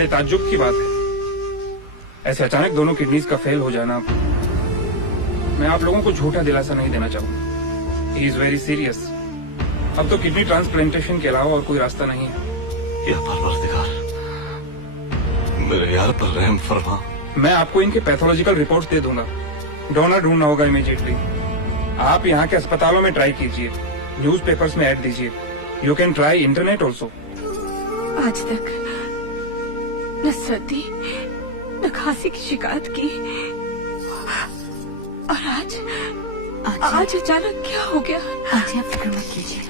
बड़े ताज्जुब की बात है। ऐसे अचानक दोनों किडनीज का फेल हो जाना, मैं आप लोगों को झूठा दिलासा नहीं देना चाहूंगा। He is very serious. अब तो किडनी ट्रांसप्लांटेशन के अलावा और कोई रास्ता नहीं है। या परवरदिगार, मेरे यार पर रहम फरमा। मैं आपको इनके पैथोलॉजिकल रिपोर्ट्स दे दूंगा। डोनर ढूंढना होगा इमीडिएटली। आप यहाँ के अस्पतालों में ट्राई कीजिए, न्यूज़पेपर्स में ऐड दीजिए। You can try internet also. आज तक न सर्दी न खांसी की शिकायत की, और आज अचानक क्या हो गया? आंटी आप फिक्र मत कीजिए,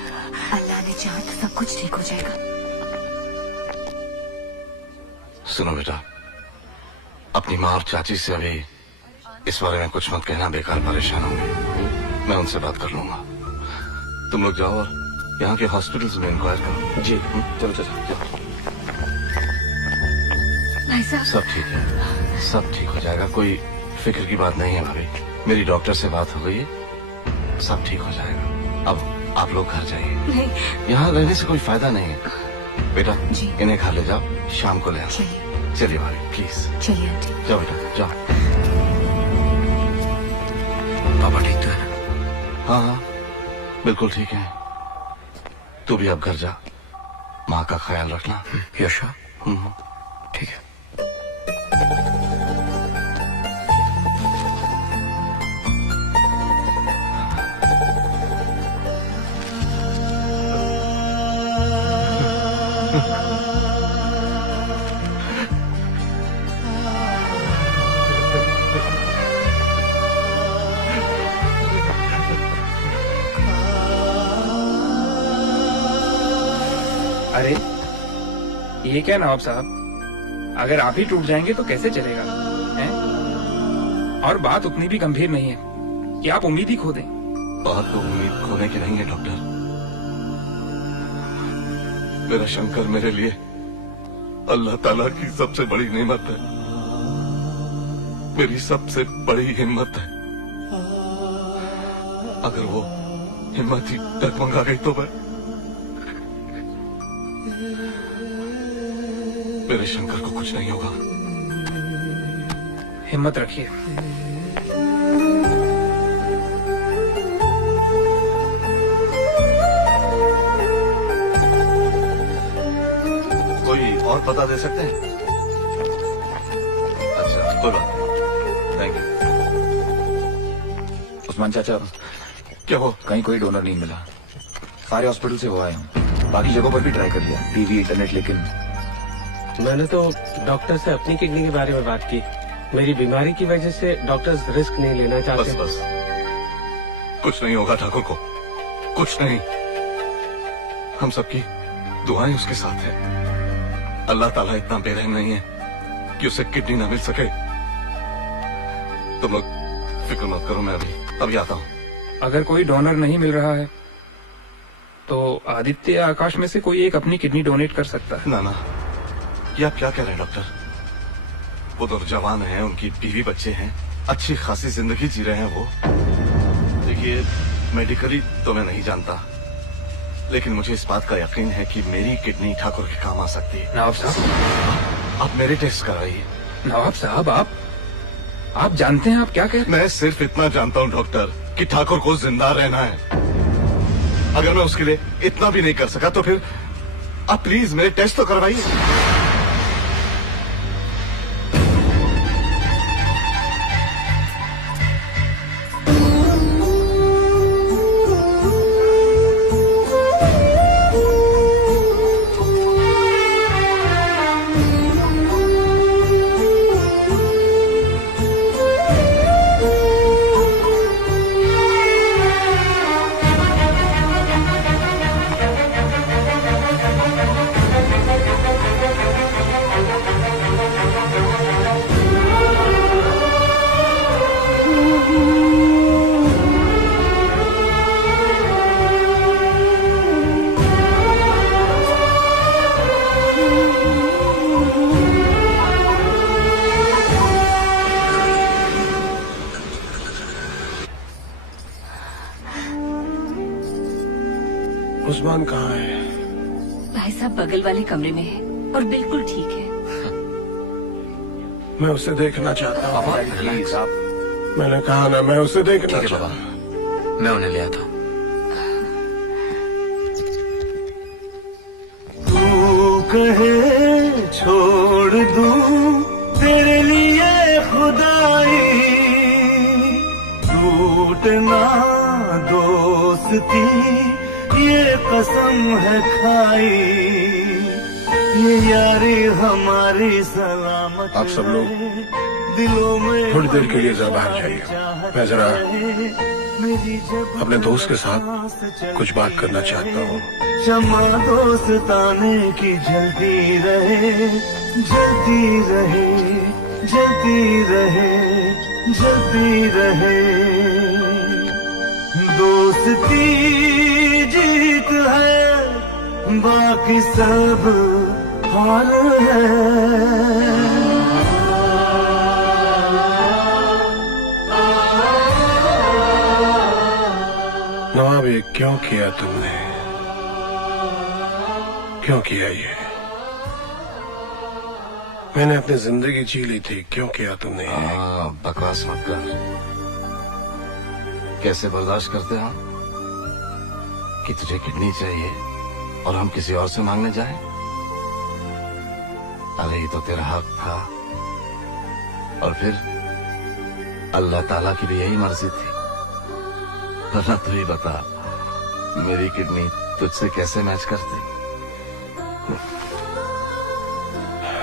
अल्लाह ने चाहा तो सब कुछ ठीक हो जाएगा। सुनो बेटा, अपनी माँ और चाची से अभी इस बारे में कुछ मत कहना, बेकार परेशान होंगे। मैं उनसे बात कर लूंगा। तुम लोग जाओ और यहाँ के हॉस्पिटल्स में इंक्वायर करो। जी चलो चलो। भाई साहब सब ठीक है, सब ठीक हो जाएगा, कोई फिक्र की बात नहीं है भाभी। मेरी डॉक्टर से बात हो गई है, सब ठीक हो जाएगा। अब आप लोग घर जाइए, नहीं, यहाँ रहने से कोई फायदा नहीं है। बेटा जी। इन्हें घर ले जाओ, शाम को ले आओ। चलिए भाभी प्लीज। चलिए आंटी। जाओ बेटा जाओ। पापा ठीक तो है ना? हाँ हाँ बिल्कुल ठीक है। तू भी अब घर जा, माँ का ख्याल रखना। यशा ठीक है। अरे ये क्या नवाब साहब, अगर आप ही टूट जाएंगे तो कैसे चलेगा हैं? और बात उतनी भी गंभीर नहीं है कि आप उम्मीद ही खो दें। बात तो उम्मीद खोने की नहीं है डॉक्टर। मेरा शंकर मेरे लिए अल्लाह ताला की सबसे बड़ी नेमत है, मेरी सबसे बड़ी हिम्मत है। अगर वो हिम्मत ही डगमगा गई तो मैं मेरे शंकर को कुछ नहीं होगा। हिम्मत रखिए। कोई और पता दे सकते हैं? अच्छा कोई बात नहीं, थैंक यू। उस्मान चाचा, क्या हो? कहीं कोई डोनर नहीं मिला। सारे हॉस्पिटल से वो आए हूँ, बाकी जगहों पर भी ट्राई कर लिया, टीवी इंटरनेट, लेकिन मैंने तो डॉक्टर से अपनी किडनी के बारे में बात की। मेरी बीमारी की वजह से डॉक्टर्स रिस्क नहीं लेना चाहते। बस कुछ नहीं होगा ठाकुर को, कुछ नहीं। हम सबकी दुआएं उसके साथ है। अल्लाह ताला इतना बेरहम नहीं है कि उसे किडनी ना मिल सके। तुम लोग फिक्र मत करो, मैं अभी आता हूँ। अगर कोई डोनर नहीं मिल रहा है तो आदित्य या आकाश में से कोई एक अपनी किडनी डोनेट कर सकता है। ना ये आप क्या कह रहे हैं डॉक्टर? वो तो जवान हैं, उनकी बीवी बच्चे हैं, अच्छी खासी जिंदगी जी रहे हैं वो। देखिए मेडिकली तो मैं नहीं जानता, लेकिन मुझे इस बात का यकीन है कि मेरी किडनी ठाकुर के काम आ सकती है। नवाब साहब, आप मेरे टेस्ट कराइए। नवाब साहब, आप जानते हैं आप क्या कह रहे हैं? मैं सिर्फ इतना जानता हूँ डॉक्टर कि ठाकुर को जिंदा रहना है। अगर मैं उसके लिए इतना भी नहीं कर सका तो फिर आप प्लीज मेरे टेस्ट तो करवाइए। उस्मान कहाँ है? भाई साहब बगल वाले कमरे में है और बिल्कुल ठीक है। मैं उसे देखना चाहता हूँ। पापा प्लीज आप। मैंने कहा ना, मैं उसे देखना ठीक है चाहता पापा, हूँ। मैं उन्हें ले आता हूँ। तू कहे छोड़ दूं तेरे लिए खुदाई, टूटना दोस्ती ये कसम है खाई, ये यारी हमारी सलामत आप सब लोग दिलों में थोड़ी देर के लिए जरा बाहर जाइए। मैं जरा अपने दोस्त के साथ कुछ बात करना चाहता हूँ। क्षमा दोस्ताने की जलती रहे, जलती रहे, जलती रहे, जलती रहे। दोस्ती जीत है, बाकी सब हार है। नवाब, ये क्यों किया तुमने? क्यों किया ये? मैंने अपनी जिंदगी जी ली थी, क्यों किया तुमने ये? बकवास मत कर। कैसे बर्दाश्त करते हैं कि तुझे किडनी चाहिए और हम किसी और से मांगने जाएं? अरे ये तो तेरा हक था, और फिर अल्लाह ताला की भी यही मर्जी थी। वरना तू ही बता, मेरी किडनी तुझसे कैसे मैच करती?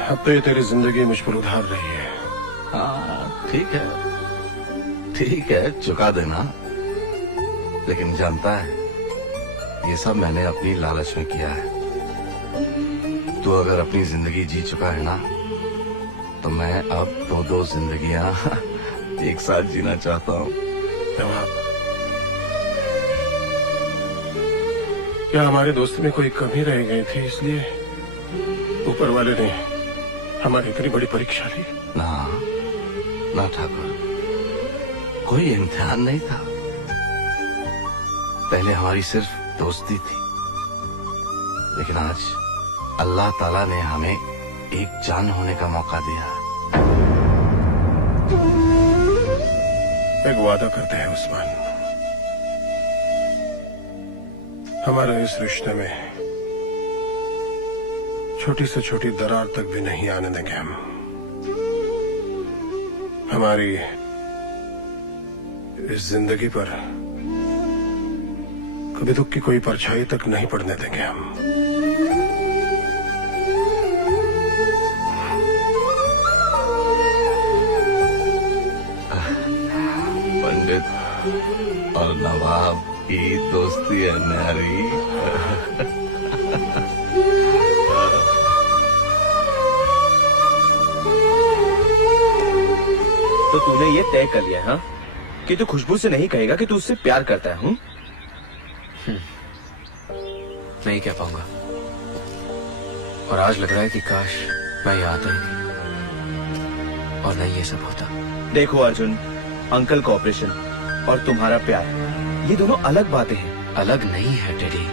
अब तो ये तेरी जिंदगी मुझ पर उधार रही है। हाँ ठीक है, ठीक है, चुका देना। लेकिन जानता है, ये सब मैंने अपनी लालच में किया है। तू अगर अपनी जिंदगी जी चुका है ना, तो मैं अब दो जिंदगियां एक साथ जीना चाहता हूँ। नवाब, क्या हमारे दोस्ती में कोई कमी रह गई थी, इसलिए ऊपर वाले ने हमारी इतनी बड़ी परीक्षा ली? ना ठाकुर, कोई इम्तिहान नहीं था। पहले हमारी सिर्फ दोस्ती थी, लेकिन आज अल्लाह ताला ने हमें एक जान होने का मौका दिया। एक वादा करते हैं उस्मान, हमारे इस रिश्ते में छोटी से छोटी दरार तक भी नहीं आने देंगे हम। हमारी इस जिंदगी पर कभी दुख की कोई परछाई तक नहीं पड़ने देंगे हम। पंडित और नवाब की दोस्ती है न्यारी। तो तूने ये तय कर लिया हाँ कि तू खुशबू से नहीं कहेगा कि तू उससे प्यार करता है? नहीं कह पाऊंगा, और आज लग रहा है कि काश मैं यहाँ आता ही नहीं और नहीं ये सब होता। देखो अर्जुन, अंकल का ऑपरेशन और तुम्हारा प्यार, ये दोनों अलग बातें हैं। अलग नहीं है टेडी।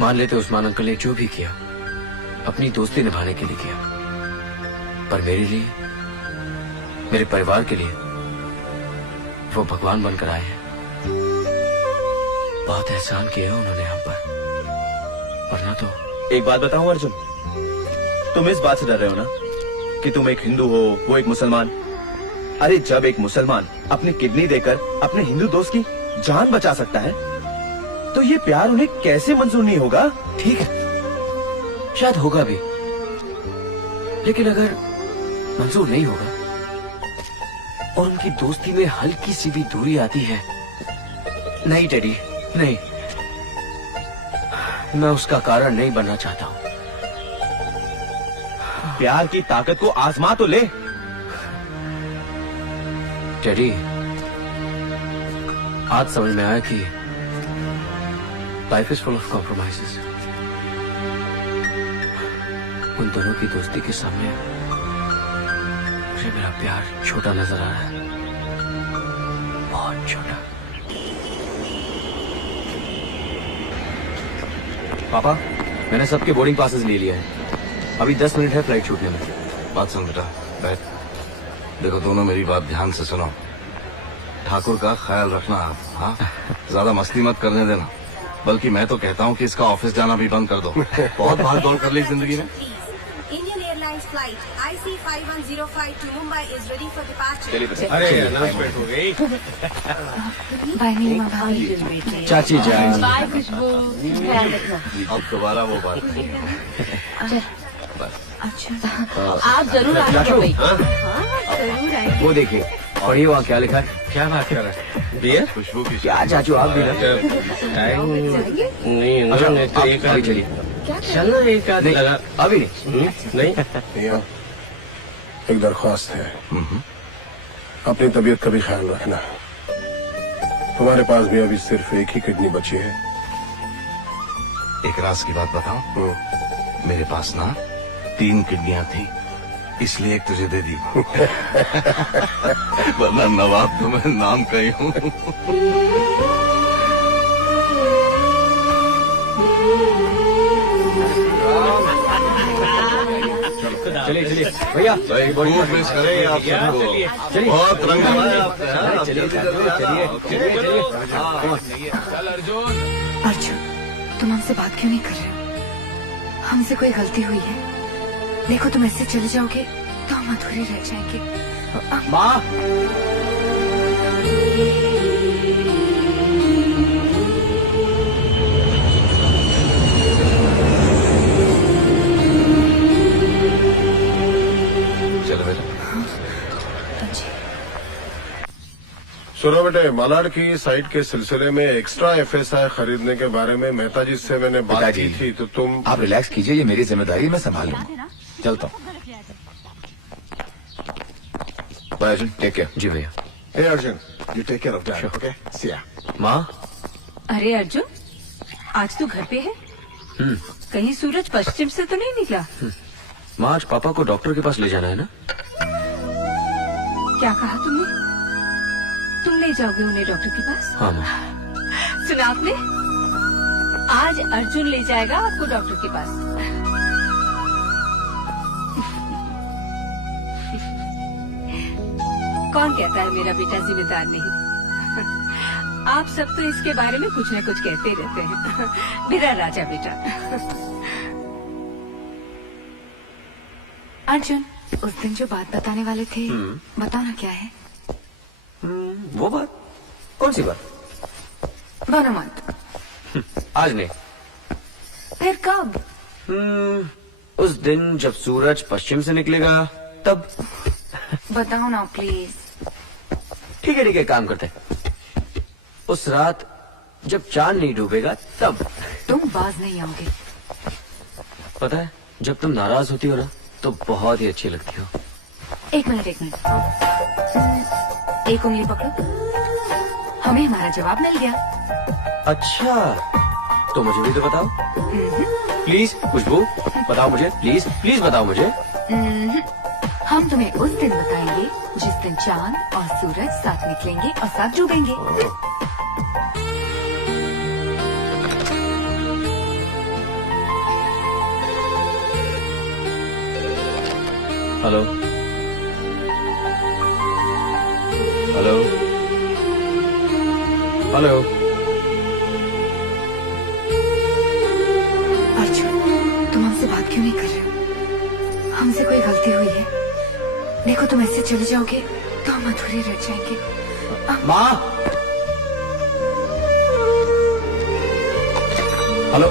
मान लेते उस्मान अंकल ने जो भी किया अपनी दोस्ती निभाने के लिए किया, पर मेरे लिए, मेरे परिवार के लिए वो भगवान बनकर आए हैं। बहुत एहसान किया है उन्होंने हम पर, वरना तो। एक बात बताऊं अर्जुन, तुम इस बात से डर रहे हो ना कि तुम एक हिंदू हो, वो एक मुसलमान। अरे जब एक मुसलमान अपनी किडनी देकर अपने हिंदू दोस्त की जान बचा सकता है, तो ये प्यार उन्हें कैसे मंजूर नहीं होगा? ठीक है, शायद होगा भी, लेकिन अगर मंजूर नहीं होगा और उनकी दोस्ती में हल्की सी भी दूरी आती है, नहीं टेडी, नहीं, मैं उसका कारण नहीं बनना चाहता हूं। प्यार की ताकत को आजमा तो ले। टेडी, आज समझ में आया कि life is full of compromises. उन दोनों की दोस्ती के सामने मुझे मेरा प्यार छोटा नजर आ रहा है, बहुत छोटा। पापा, मैंने सबके बोर्डिंग पासेस ले लिए हैं। अभी 10 मिनट है फ्लाइट छूटने में। बात सुन बेटा, देखो दोनों मेरी बात ध्यान से सुनो। ठाकुर का ख्याल रखना आप, हाँ? ज्यादा मस्ती मत करने देना। बल्कि मैं तो कहता हूँ कि इसका ऑफिस जाना भी बंद कर दो। बहुत भाग दौड़ कर ली जिंदगी में। Indian Airlines flight IC5105 to Mumbai is ready for departure. अरे अनाउंसमेंट हो गई। बाय नीलिमा भाभी। चाची जान। बाय खुशबू। ख्याल रखना। अब दोबारा वो बात नहीं। अच्छा आप जरूर आएंगे भाई। हाँ जरूर आएंगे। वो देखिए पढ़िए वहाँ क्या लिखा है। क्या बात कर रहा है? बियर? खुशबू की क्या चाचू आप भी ना। टाइम नहीं अच्छा नहीं तो एक अभी चलिए। चलना एक आध नहीं लगा। अभी नहीं। नहीं मियां, एक दरख्वास्त है। अपनी तबीयत का भी ख्याल रखना। तुम्हारे पास भी अभी सिर्फ एक ही किडनी बची है। एक राज की बात बताऊं? मेरे पास ना 3 किडनियां थी, इसलिए एक तुझे दे दी। वरना नवाब तो मैं नाम का ही हूँ। चलिए चलिए भैया। खूब मिस करें आप सबको। चलिए बहुत रंग लगाए आपने, हाँ? चलिए अर्जुन तुम हमसे बात क्यों नहीं कर रहे हो? हमसे कोई गलती हुई है? देखो तुम ऐसे चले जाओगे तो हम अधूरे रह जाएंगे। माँ चलो बेटा। सुनो बेटे, मलाड की साइट के सिलसिले में एक्स्ट्रा FSI खरीदने के बारे में मेहता जी से मैंने बात पिताजी, की थी, तो तुम आप रिलैक्स कीजिए, ये मेरी जिम्मेदारी, मैं संभाल लूंगा। चलता हूँ। Bye Arjun, take care. जी भैया। Hey Arjun, you take care of dad, okay? See ya. माँ अरे अर्जुन आज तू घर पे है? कहीं सूरज पश्चिम से तो नहीं निकला? माँ आज पापा को डॉक्टर के पास ले जाना है ना। क्या कहा तुमने? तुम ले जाओगे उन्हें डॉक्टर के पास? हाँ माँ। सुना आपने? आज अर्जुन ले जाएगा आपको डॉक्टर के पास। कौन कहता है मेरा बेटा जिम्मेदार नहीं? आप सब तो इसके बारे में कुछ न कुछ कहते रहते हैं। मेरा राजा बेटा। अर्जुन उस दिन जो बात बताने वाले थे बताओ ना क्या है? वो बात कौन सी बात? बनो मत। आज नहीं। फिर कब? उस दिन जब सूरज पश्चिम से निकलेगा तब। बताओ ना प्लीज। ठीक है काम करते हैं। उस रात जब चांद नहीं डूबेगा तब। तुम बाज नहीं आओगे। पता है जब तुम नाराज होती हो ना तो बहुत ही अच्छी लगती हो। एक मिनट एक उंगली पकड़ो। हमें हमारा जवाब मिल गया। अच्छा तो मुझे भी तो बताओ प्लीज। खुशबू बताओ मुझे, प्लीज प्लीज बताओ मुझे। हम तुम्हें उस दिन बताएंगे जिस दिन चांद और सूरज साथ निकलेंगे और साथ डूबेंगे। Hello hello hello. अर्जुन तुम हमसे बात क्यों नहीं कर रहे हो? हमसे कोई गलती हुई है? देखो तुम ऐसे चले जाओगे तो हम अधूरे रह जाएंगे। माँ हेलो